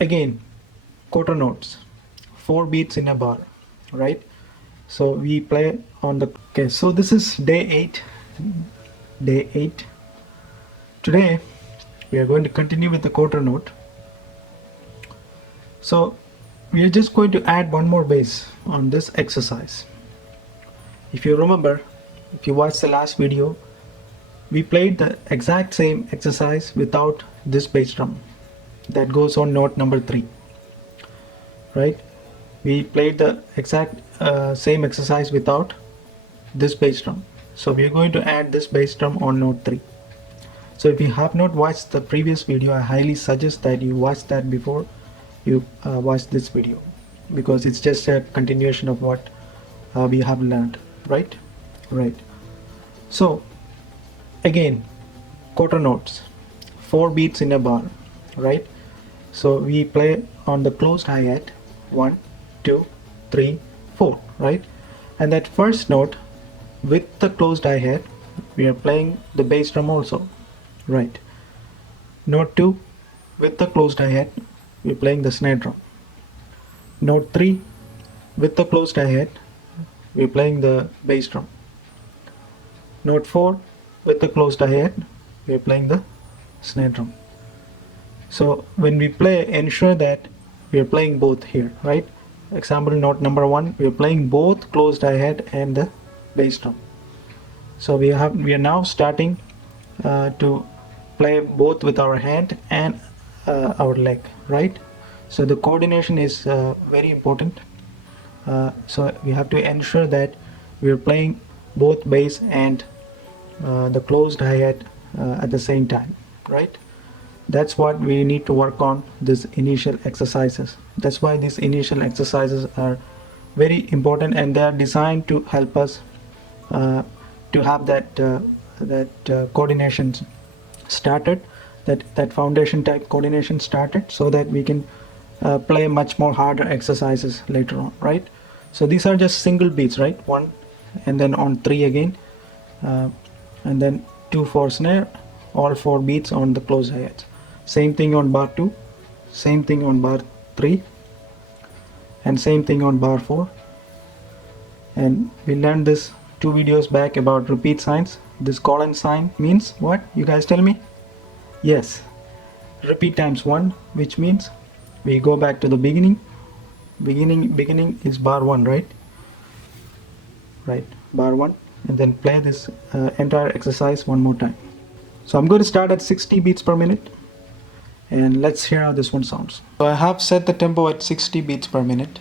Again, quarter notes, 4 beats in a bar, right? So we play on the, okay, so this is day 8. Day 8. Today we are going to continue with the quarter note. So we are just going to add one more bass on this exercise. If you remember, if you watched the last video, we played the exact same exercise without this bass drum that goes on note number 3, right? We played the exact same exercise without this bass drum. So we are going to add this bass drum on note 3. So if you have not watched the previous video, I highly suggest that you watch that before you watch this video, because it's just a continuation of what we have learned, right? So again, quarter notes, 4 beats in a bar, right? So we play on the closed hi-hat, 1, 2, 3, 4, right? And that first note with the closed hi-hat, we are playing the bass drum also, right? Note 2 with the closed hi-hat, we're playing the snare drum. Note 3 with the closed hi-hat, we're playing the bass drum. Note 4 with the closed hi-hat, we're playing the snare drum. So when we play, ensure that we are playing both here, right? Example note number 1, we are playing both closed hi-hat and the bass drum. So we are now starting to play both with our hand and our leg, right? So the coordination is very important. So we have to ensure that we are playing both bass and the closed hi-hat at the same time, right? That's what we need to work on, these initial exercises. That's why these initial exercises are very important, and they are designed to help us to have that coordination started, that foundation type coordination started, so that we can play much more harder exercises later on, right? So these are just single beats, right? 1 and then on 3 again, and then 2 for snare, all 4 beats on the closed hi-hats. Same thing on bar 2, same thing on bar 3, and same thing on bar 4. And we learned this 2 videos back about repeat signs. This colon sign means what? You guys tell me? Yes, repeat times 1, which means we go back to the beginning. Beginning is bar 1, right? Bar 1, and then play this entire exercise one more time. So I'm going to start at 60 beats per minute, and let's hear how this one sounds. So I have set the tempo at 60 beats per minute.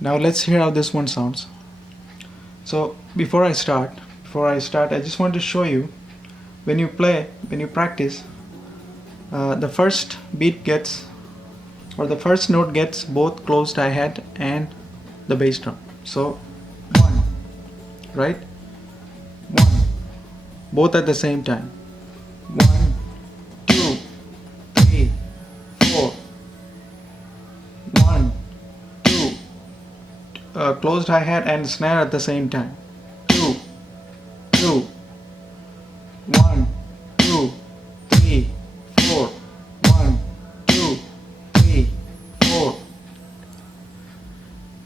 Now let's hear how this one sounds. So before I start, I just want to show you, when you practice, the first beat gets, or the first note gets both closed hi-hat and the bass drum. So 1, right? 1, both at the same time. 1, 2, 3, 4. 1, 2, closed hi-hat and snare at the same time. 2, 2, 1, 2, 3, 4. 1, 2, 3, 4.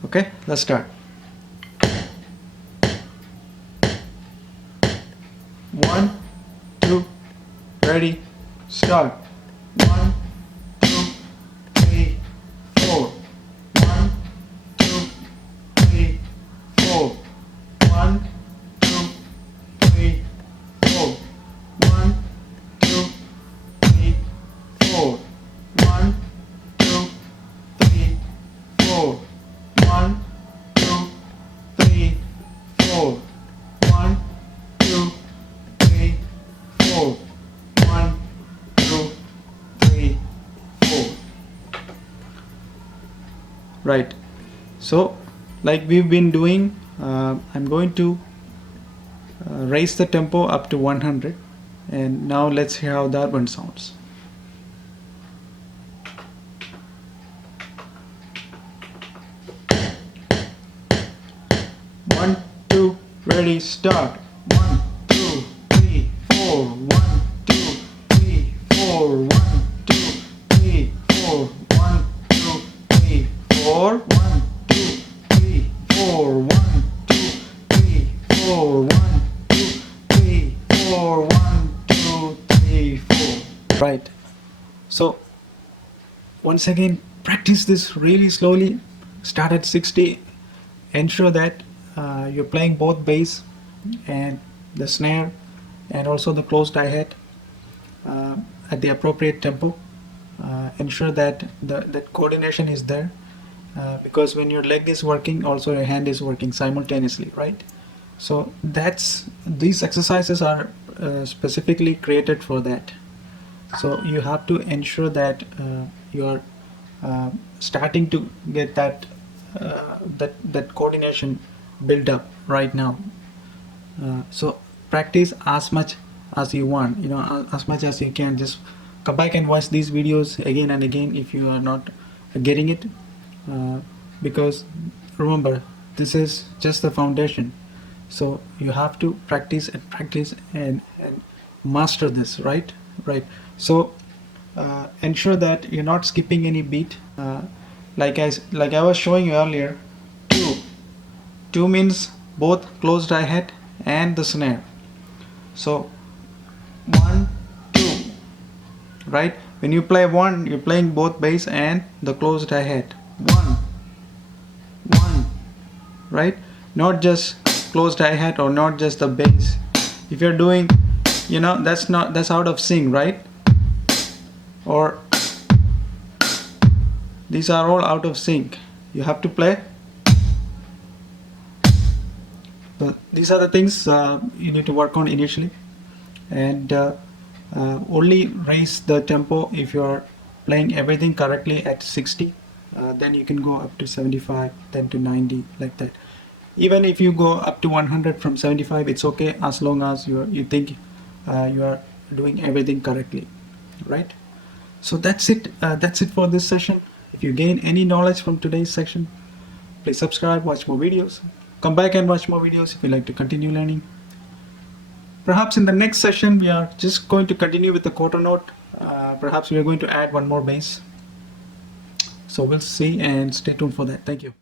Okay, let's start. 1, 2, ready, start. 1, 2, 3, 4. 1, 2, 3, 4. 1, 2, 3, 4. 1, 2, 3, 4. 1, 2, 3, 4. 1, 2, 3, 4. 1, 2, 3, 4. 1, 2, 3, 4. Right. So, like we've been doing, I'm going to raise the tempo up to 100, and now let's hear how that one sounds. 1, 2, ready, start. 1, 2, 3, 4. 1, 2, 3, 4. 1, 2, 3, 4. 4, 1, 2, 3, 4, 1, 2, 3, 4, 1, 2, 3, 4, 1, 2, 3, 4. Right. So once again, practice this really slowly. Start at 60. Ensure that you're playing both bass and the snare and also the closed hi-hat at the appropriate tempo. Ensure that that coordination is there, because when your leg is working, also your hand is working simultaneously, right? So these exercises are specifically created for that. So you have to ensure that you're starting to get that coordination build up right now. So practice as much as you want, as much as you can. Just come back and watch these videos again and again if you are not getting it, because remember, this is just the foundation. So you have to practice and practice and master this, right? So ensure that you're not skipping any beat. Like I was showing you earlier, two means both closed hi-hat and the snare. So 1, 2, right? When you play 1, you're playing both bass and the closed hi-hat. 1, 1, right? Not just closed hi-hat or not just the bass. If you're doing, that's out of sync, right? Or these are all out of sync. You have to play. But these are the things you need to work on initially, and only raise the tempo if you are playing everything correctly at 60. Then you can go up to 75, then to 90, like that. Even if you go up to 100 from 75, it's okay, as long as you think you are doing everything correctly, right? So that's it. That's it for this session. If you gain any knowledge from today's section, please subscribe, watch more videos. Come back and watch more videos if you like to continue learning. Perhaps in the next session, we are just going to continue with the quarter note. Perhaps we are going to add one more bass. So we'll see, and stay tuned for that. Thank you.